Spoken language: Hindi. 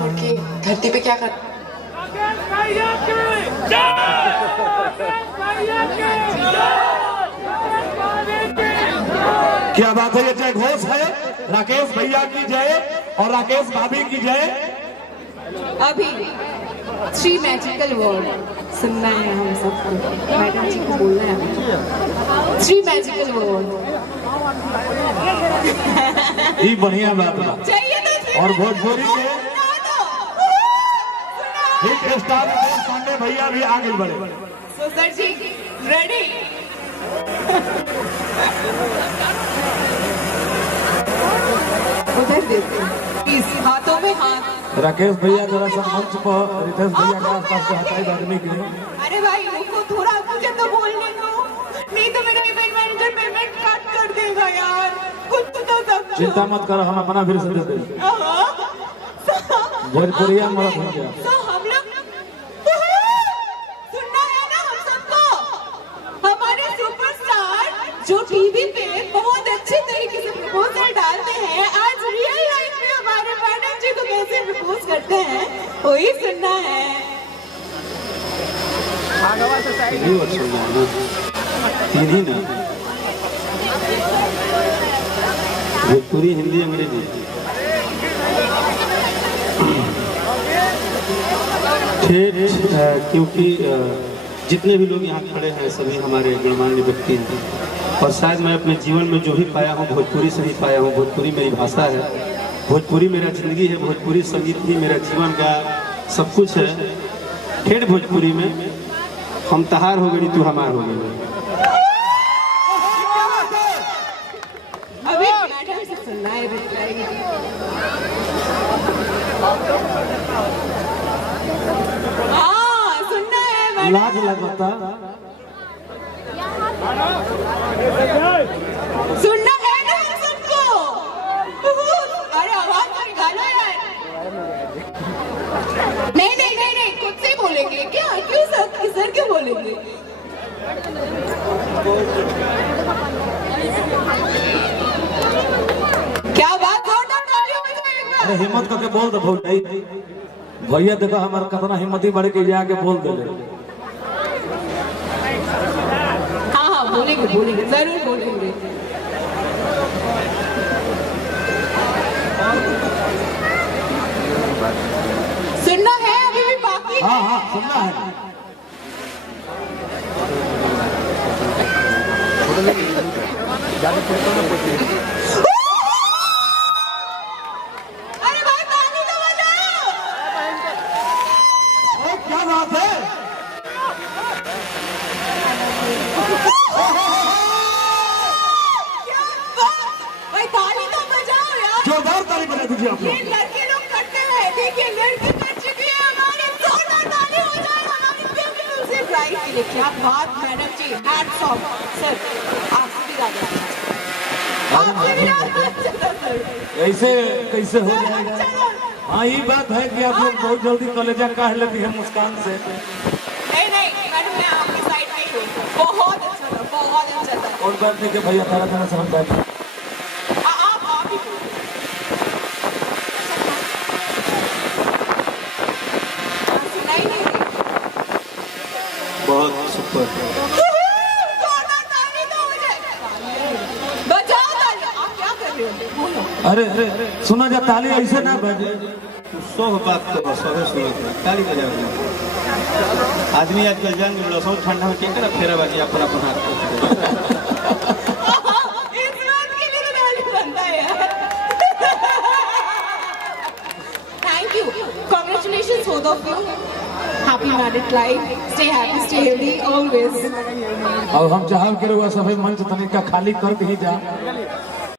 छोड़ के धरती पे क्या कर। क्या बात है, ये जय घोष है। राकेश भैया की जय और राकेश भाभी की जय। अभी 3 मैजिकल वर्ड सुनना है हम सबको, मैडम जी को बोलना है 3 मैजिकल वर्ड। ये बढ़िया बात है। चाहिए तो और भोजपुरी के हिट स्टार पांडे भैया भी आगे बढ़े। तो सर जी रेडी। उधर देखो प्लीज, हाथों में हाथ। राकेश भैया जरा सा मंच पर रितेश भैया के आसपास से हटाई आदमी के लिए। अरे भाई रुको थोड़ा, मुझे तो बोलने दो, नहीं तो मेरा इवेंट मैनेजर पेमेंट कट कर देगा यार। कुछ तो सब चिंता मत करो, हम अपना फिर से दे देंगे। भोजपुरिया मरद हो गया। तो हम लोग सुनना है ना हम सबको। हमारे सुपरस्टार जो टीवी पे बहुत अच्छे तरीके से प्रपोजल डालते हैं, आज रियल लाइफ में हमारे मैडम जी को कैसे प्रपोज करते हैं वही सुनना है। तीन ही ना, भोजपुरी, हिंदी, अंग्रेजी। क्योंकि जितने भी लोग यहाँ खड़े हैं सभी हमारे गणमान्य व्यक्ति हैं और शायद मैं अपने जीवन में जो भी पाया हूँ भोजपुरी से ही पाया हूँ। भोजपुरी मेरी भाषा है, भोजपुरी मेरा जिंदगी है, भोजपुरी संगीत ही मेरा जीवन का सब कुछ है। ठेठ भोजपुरी में हम तहार हो गई तू हमार हो गई। अभी मैडम से सुनना है बताएगी। हाँ सुनना है मैडम। लाज लगता सुनना है ना हम सबको। अरे आवाज तो निकालो यार। नहीं नहीं नहीं नहीं, खुद से बोलेंगे क्या? क्यों सर क्यों बोलेंगे? क्या बात हो अरे हिम्मत करके बोल दो भैया। देखो हमारा कितना हिम्मती बढ़ के जाके बोल दे। हाँ हाँ बोलेंगे बोलेंगे, जरूर बोलेंगे। सुनना है अभी भी बाकी। हाँ हाँ सुनना है। अरे भाई ताली तो बजाओ। क्या बात है। क्या बात, भाई ताली तो बजाओ यार। जोरदार ताली बजा दीजिए आप ये लोग। लड़के लोग करते हैं, देखिए लड़की कर चुकी है हमारी, जोरदार ताली हो जाए हमारी फेवरेट से प्राइज के लिए। क्या बात मैडम जी, हैट्स ऑफ सर, आपसे भी राजा आपसे भी राजा। ऐसे कैसे हो जाएगा। हाँ ये बात है कि आप लोग बहुत जल्दी कलेजा काट लेती है मुस्कान से। नहीं नहीं मैडम, मैं आपकी साइड में ही हूँ। बहुत अच्छा था, बहुत अच्छा था। और बात नहीं कि भैया तारा समझ बैठे। आप ही सुनाई नहीं दी। बहुत सुपर। जोरदार ताली दो मुझे। बजाओ ताली। आप क्या कर रहे हो? बोलो। अरे अरे सुना जा, ताली ऐसे ना बजे। सब बात तो बस सुनो ताली बजा रहे आदमी आजकल जान मिलो सब ठंडा में क्या करा फेरा बाजी अपना अपना इस बात के लिए तो ताली बनता है यार। Thank you. Congratulations both of you. Happy married life. Stay happy, stay healthy always. अब हम चाहब के लोग सभी मंच तनिका खाली करके ही जा।